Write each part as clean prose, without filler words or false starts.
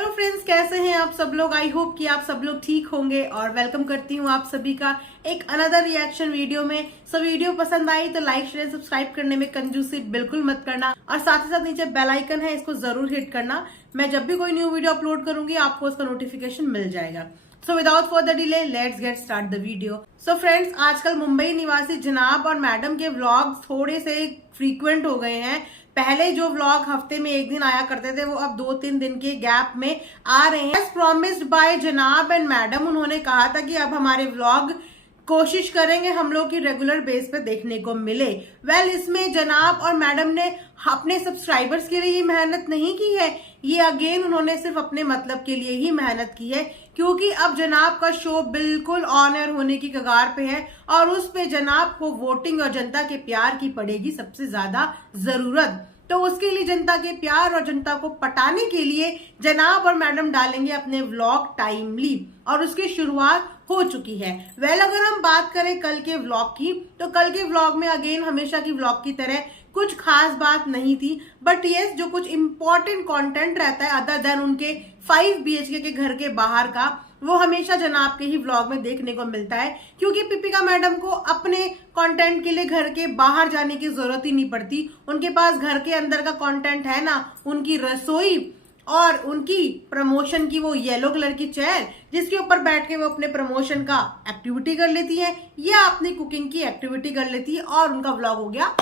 Hello friends, कैसे हैं आप सब लोग। आई होप कि आप सब लोग ठीक होंगे और वेलकम करती हूँ आप सभी का एक अनदर रिएक्शन वीडियो में। वीडियो पसंद आई तो लाइक शेयर सब्सक्राइब करने में कंजूसी बिल्कुल मत करना और साथ ही साथ नीचे बेल आइकन है, इसको जरूर हिट करना। मैं जब भी कोई न्यू वीडियो अपलोड करूंगी आपको उसका नोटिफिकेशन मिल जाएगा। So without further delay let's get start the video. So friends, आजकल मुंबई निवासी जनाब और मैडम के व्लॉग्स थोड़े से फ्रीक्वेंट हो गए हैं। पहले जो व्लॉग हफ्ते में एक दिन आया करते थे वो अब 2-3 दिन के गैप में आ रहे हैं। एज प्रॉमिस्ड बाय जनाब एंड मैडम, उन्होंने कहा था कि अब हमारे व्लॉग कोशिश करेंगे हम लोग की रेगुलर बेस पे देखने को मिले। इसमें जनाब और मैडम ने अपने सब्सक्राइबर्स के लिए ये मेहनत नहीं की है, ये अगेन उन्होंने सिर्फ अपने मतलब के लिए ही मेहनत की है, क्योंकि अब जनाब का शो बिल्कुल ऑन एयर होने की कगार पे है और उस पे जनाब को वोटिंग और जनता के प्यार की पड़ेगी सबसे ज्यादा जरूरत। तो उसके लिए जनता के प्यार और जनता को पटाने के लिए जनाब और मैडम डालेंगे अपने व्लॉग टाइमली और उसकी शुरुआत हो चुकी है। अगर हम बात करें कल के व्लॉग की, तो कल के व्लॉग में अगेन हमेशा की व्लॉग की तरह कुछ खास बात नहीं थी, बट यस जो कुछ इंपॉर्टेंट कंटेंट रहता है अदर देन उनके 5 BHK के घर के बाहर का, वो हमेशा जनाब के ही व्लॉग में देखने को मिलता है, क्योंकि पिपिका मैडम को अपने कंटेंट के लिए घर के बाहर जाने की जरूरत ही नहीं पड़ती। उनके पास घर के अंदर का कंटेंट है ना, उनकी रसोई और उनकी प्रमोशन की वो येलो कलर की चेयर जिसके ऊपर बैठ के वो अपने प्रमोशन का एक्टिविटी कर लेती है या अपनी कुकिंग की एक्टिविटी कर लेती है और उनका व्लॉग हो गया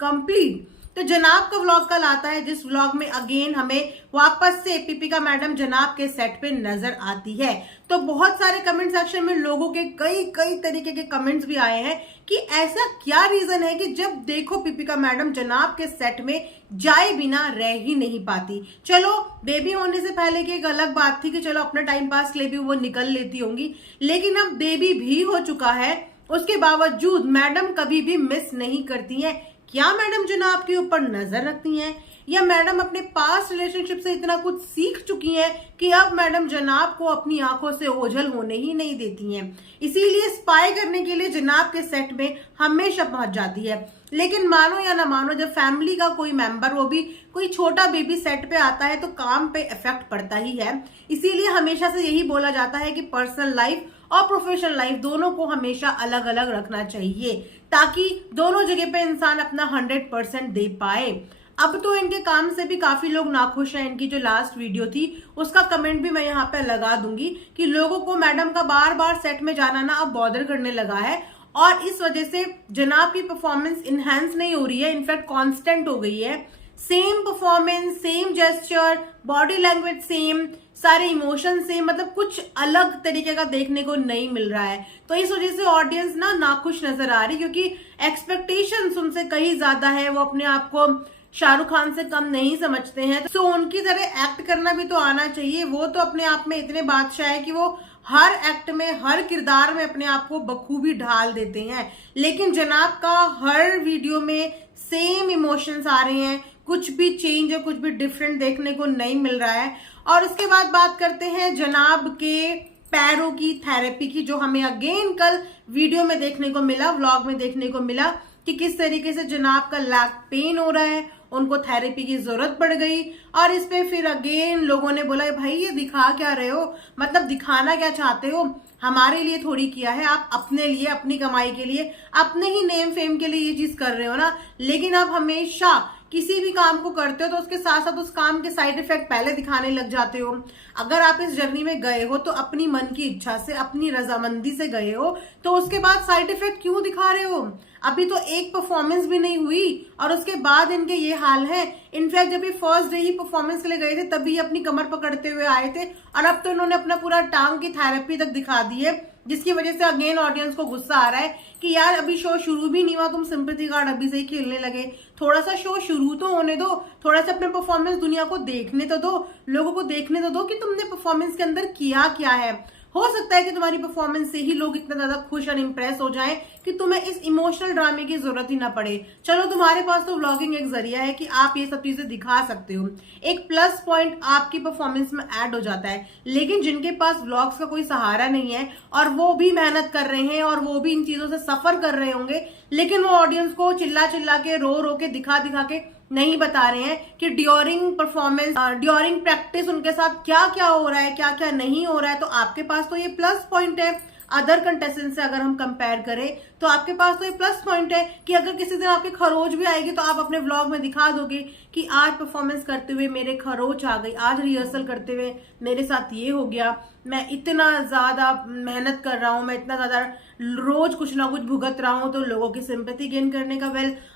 कंप्लीट। तो जनाब का व्लॉग कल आता है, जिस व्लॉग में अगेन हमें वापस से पिपिका मैडम जनाब के सेट पे नजर आती है। तो बहुत सारे कमेंट सेक्शन में लोगों के कई तरीके के कमेंट्स भी आए हैं कि ऐसा क्या रीजन है कि जब देखो पिपिका मैडम जनाब के सेट में जाए बिना रह ही नहीं पाती। चलो बेबी होने से पहले की एक अलग बात थी कि चलो अपना टाइम पास के लिए भी वो निकल लेती होंगी, लेकिन अब बेबी भी हो चुका है, उसके बावजूद मैडम कभी भी मिस नहीं करती है। क्या मैडम जनाब के ऊपर नजर रखती हैं या मैडम अपने पास्ट रिलेशनशिप से इतना कुछ सीख चुकी हैं कि अब मैडम जनाब को अपनी आंखों से ओझल होने ही नहीं देती हैं, इसीलिए स्पाई करने के लिए जनाब के सेट में हमेशा पहुंच जाती है। लेकिन मानो या ना मानो, जब फैमिली का कोई मेंबर, वो भी कोई छोटा बेबी सेट पे आता है तो काम पे इफेक्ट पड़ता ही है। इसीलिए हमेशा से यही बोला जाता है कि पर्सनल लाइफ और प्रोफेशनल लाइफ दोनों को हमेशा अलग अलग रखना चाहिए, ताकि दोनों जगह पे इंसान अपना 100% दे पाए। अब तो इनके काम से भी काफी लोग नाखुश हैं। इनकी जो लास्ट वीडियो थी उसका कमेंट भी मैं यहाँ पे लगा दूंगी कि लोगों को मैडम का बार बार सेट में जाना ना अब बॉदर करने लगा है और इस वजह से जनाब की परफॉर्मेंस इनहेंस नहीं हो रही है, इनफैक्ट कांस्टेंट हो गई है। Same performance, same gesture, body language same, सारे इमोशन सेम, मतलब कुछ अलग तरीके का देखने को नहीं मिल रहा है। तो इस वजह से ऑडियंस ना नाखुश नजर आ रही, क्योंकि एक्सपेक्टेशंस उनसे कहीं ज्यादा है। वो अपने आप को शाहरुख खान से कम नहीं समझते हैं, तो उनकी तरह एक्ट करना भी तो आना चाहिए। वो तो अपने आप में इतने बादशाह है कि वो हर एक्ट में, हर किरदार में अपने आप को बखूबी ढाल देते हैं। लेकिन जनाब का हर वीडियो में सेम इमोशंस आ रहे हैं, कुछ भी चेंज या कुछ भी डिफरेंट देखने को नहीं मिल रहा है। और उसके बाद बात करते हैं जनाब के पैरों की थेरेपी की, जो हमें अगेन कल वीडियो में देखने को मिला, व्लॉग में देखने को मिला कि किस तरीके से जनाब का लैक पेन हो रहा है, उनको थेरेपी की जरूरत पड़ गई। और इस पे फिर अगेन लोगों ने बोला भाई ये दिखा क्या रहे हो, मतलब दिखाना क्या चाहते हो, हमारे लिए थोड़ी किया है, आप अपने लिए, अपनी कमाई के लिए, अपने ही नेम फेम के लिए ये चीज कर रहे हो ना। लेकिन आप हमेशा किसी भी काम को करते हो तो उसके साथ साथ उस काम के साइड इफेक्ट पहले दिखाने लग जाते हो। अगर आप इस जर्नी में गए हो तो अपनी मन की इच्छा से, अपनी रजामंदी से गए हो, तो उसके बाद साइड इफेक्ट क्यों दिखा रहे हो। अभी तो एक परफॉर्मेंस भी नहीं हुई और उसके बाद इनके ये हाल है। इनफैक्ट जब ये फर्स्ट डे ही परफॉर्मेंस के लिए गए थे तभी अपनी कमर पकड़ते हुए आए थे और अब तो इन्होंने अपना पूरा टांग की थेरेपी तक दिखा दी है, जिसकी वजह से अगेन ऑडियंस को गुस्सा आ रहा है कि यार अभी शो शुरू भी नहीं हुआ, तुम सिंपैथी कार्ड अभी से ही खेलने लगे। थोड़ा सा शो शुरू तो होने दो, थोड़ा सा अपने परफॉर्मेंस दुनिया को देखने तो दो, लोगों को देखने तो दो कि तुमने परफॉर्मेंस के अंदर किया क्या है। हो सकता है कि तुम्हारी परफॉर्मेंस से ही लोग इतना ज्यादा खुश और इम्प्रेस हो जाएं कि तुम्हें इस इमोशनल ड्रामे की जरूरत ही ना पड़े। चलो तुम्हारे पास तो व्लॉगिंग एक जरिया है कि आप ये सब चीजें दिखा सकते हो, एक प्लस पॉइंट आपकी परफॉर्मेंस में ऐड हो जाता है। लेकिन जिनके पास व्लॉग्स का कोई सहारा नहीं है और वो भी मेहनत कर रहे हैं और वो भी इन चीजों से सफर कर रहे होंगे, लेकिन वो ऑडियंस को चिल्ला चिल्ला के, रो रो के, दिखा दिखा के नहीं बता रहे हैं कि ड्यूरिंग परफॉर्मेंस, ड्यूरिंग प्रैक्टिस उनके साथ क्या क्या हो रहा है, क्या क्या नहीं हो रहा है। तो आपके पास तो ये प्लस पॉइंट है अदर कंटेस्टेंट से अगर हम कंपेयर करें, तो आपके पास तो ये प्लस पॉइंट है कि अगर किसी दिन आपकी खरोच भी आएगी तो आप अपने व्लॉग में दिखा दोगे कि आज परफॉर्मेंस करते हुए मेरे खरोच आ गई, आज रिहर्सल करते हुए मेरे साथ ये हो गया, मैं इतना ज्यादा मेहनत कर रहा हूं, मैं इतना ज्यादा रोज कुछ ना कुछ भुगत रहा हूं। तो लोगों की सिंपैथी गेन करने का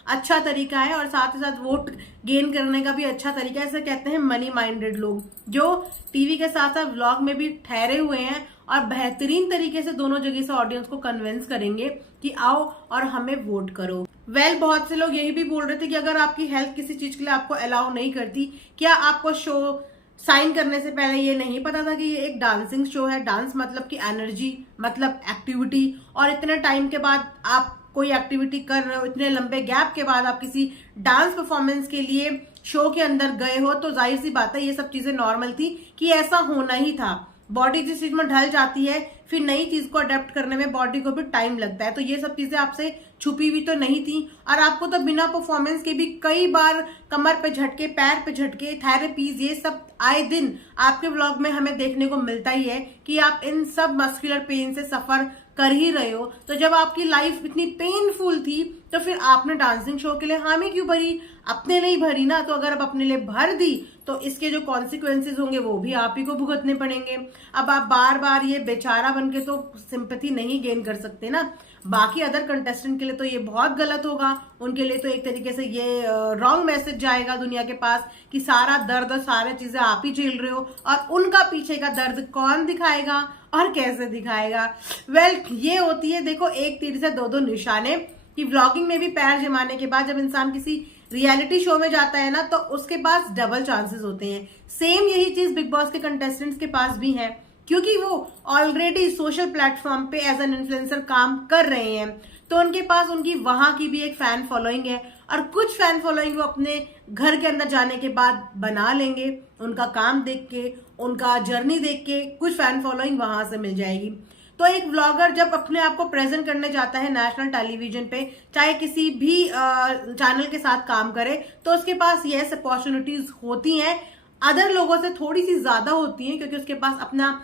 अच्छा तरीका है, और साथ ही साथ वोट गेन करने का भी अच्छा तरीका है। ऐसे कहते हैं मनी माइंडेड लोग, जो टीवी के साथ साथ व्लॉग में भी ठहरे हुए हैं और बेहतरीन तरीके से दोनों जगह से ऑडियंस को कन्विंस करेंगे कि आओ और हमें वोट करो। बहुत से लोग यही भी बोल रहे थे कि अगर आपकी हेल्थ किसी चीज के लिए आपको अलाउ नहीं करती, क्या आपको शो साइन करने से पहले ये नहीं पता था कि ये एक डांसिंग शो है। डांस मतलब कि एनर्जी, मतलब एक्टिविटी, और इतने टाइम के बाद आप कोई एक्टिविटी कर रहे हो, इतने लंबे गैप के बाद आप किसी डांस परफॉर्मेंस के लिए शो के अंदर गए हो, तो जाहिर सी बात है ये सब चीजें नॉर्मल थी कि ऐसा होना ही था। बॉडी जिस चीज में ढल जाती है, फिर नई चीज को अडेप्ट करने में बॉडी को भी टाइम लगता है। तो ये सब चीजें आपसे छुपी हुई तो नहीं थी, और आपको तो बिना परफॉर्मेंस के भी कई बार कमर पे झटके, पैर पे झटके, थेरेपीज, ये सब आए दिन आपके व्लॉग में हमें देखने को मिलता ही है कि आप इन सब मस्कुलर पेन से सफर कर ही रहे हो। तो जब आपकी लाइफ इतनी पेनफुल थी तो फिर आपने डांसिंग शो के लिए हामी क्यों भरी? अपने लिए भरी ना। तो अगर आप अपने लिए भर दी तो इसके जो कॉन्सिक्वेंसेज होंगे वो भी आप ही को भुगतने पड़ेंगे। अब आप बार बार ये बेचारा बनके तो सिंपैथी नहीं गेन कर सकते ना। बाकी अदर कंटेस्टेंट के लिए तो ये बहुत गलत होगा, उनके लिए तो एक तरीके से ये रॉन्ग मैसेज जाएगा दुनिया के पास कि सारा दर्द और सारे चीजें आप ही झेल रहे हो, और उनका पीछे का दर्द कौन दिखाएगा और कैसे दिखाएगा। ये होती है, देखो, एक तीर से दो निशाने, कि व्लॉगिंग में भी पैर जमाने के बाद जब इंसान किसी रियलिटी शो में जाता है ना, तो उसके पास डबल चांसेस होते हैं। सेम यही चीज बिग बॉस के कंटेस्टेंट्स के पास भी है, क्योंकि वो ऑलरेडी सोशल प्लेटफॉर्म पे एज एन इन्फ्लुएंसर काम कर रहे हैं, तो उनके पास उनकी वहां की भी एक फैन फॉलोइंग है, और कुछ फैन फॉलोइंग वो अपने घर के अंदर जाने के बाद बना लेंगे। उनका काम देख के, उनका जर्नी देख के कुछ फैन फॉलोइंग वहां से मिल जाएगी। तो एक व्लॉगर जब अपने आप को प्रेजेंट करने जाता है नेशनल टेलीविजन पे, चाहे किसी भी चैनल के साथ काम करे, तो उसके पास ये अपॉर्चुनिटीज होती हैं, अदर लोगों से थोड़ी सी ज्यादा होती हैं, क्योंकि उसके पास अपना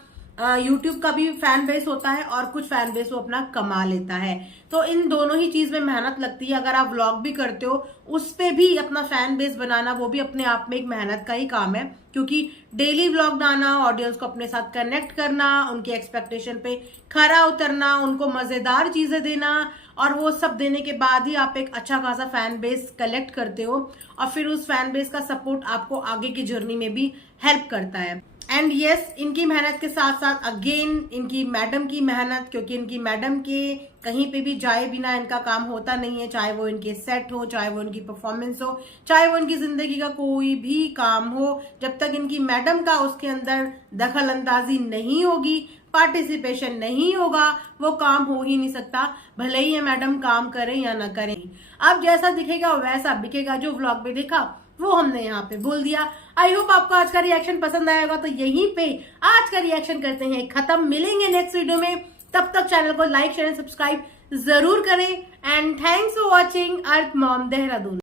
यूट्यूब का भी फैन बेस होता है और कुछ फैन बेस वो अपना कमा लेता है। तो इन दोनों ही चीज में मेहनत लगती है। अगर आप व्लॉग भी करते हो, उस पे भी अपना फैन बेस बनाना, वो भी अपने आप में एक मेहनत का ही काम है, क्योंकि डेली व्लॉग बनाना, ऑडियंस को अपने साथ कनेक्ट करना, उनके एक्सपेक्टेशन पे खरा उतरना, उनको मजेदार चीजें देना, और वो सब देने के बाद ही आप एक अच्छा खासा फैन बेस कलेक्ट करते हो, और फिर उस फैन बेस का सपोर्ट आपको आगे की जर्नी में भी हेल्प करता है। एंड यस, इनकी मेहनत के साथ साथ अगेन इनकी मैडम की मेहनत, क्योंकि इनकी मैडम के कहीं पे भी जाए बिना इनका काम होता नहीं है, चाहे वो इनके सेट हो, चाहे वो इनकी परफॉर्मेंस हो, चाहे वो इनकी जिंदगी का कोई भी काम हो, जब तक इनकी मैडम का उसके अंदर दखल अंदाजी नहीं होगी, पार्टिसिपेशन नहीं होगा, वो काम हो ही नहीं सकता, भले ही ये मैडम काम करें या ना करें। अब जैसा दिखेगा वैसा बिकेगा। जो व्लॉग में देखा वो हमने यहाँ पे बोल दिया। आई होप आपको आज का रिएक्शन पसंद आया होगा। तो यहीं पे आज का रिएक्शन करते हैं खत्म। मिलेंगे नेक्स्ट वीडियो में, तब तक चैनल को लाइक, शेयर एंड सब्सक्राइब जरूर करें। And thanks for watching earth mom Dehradun.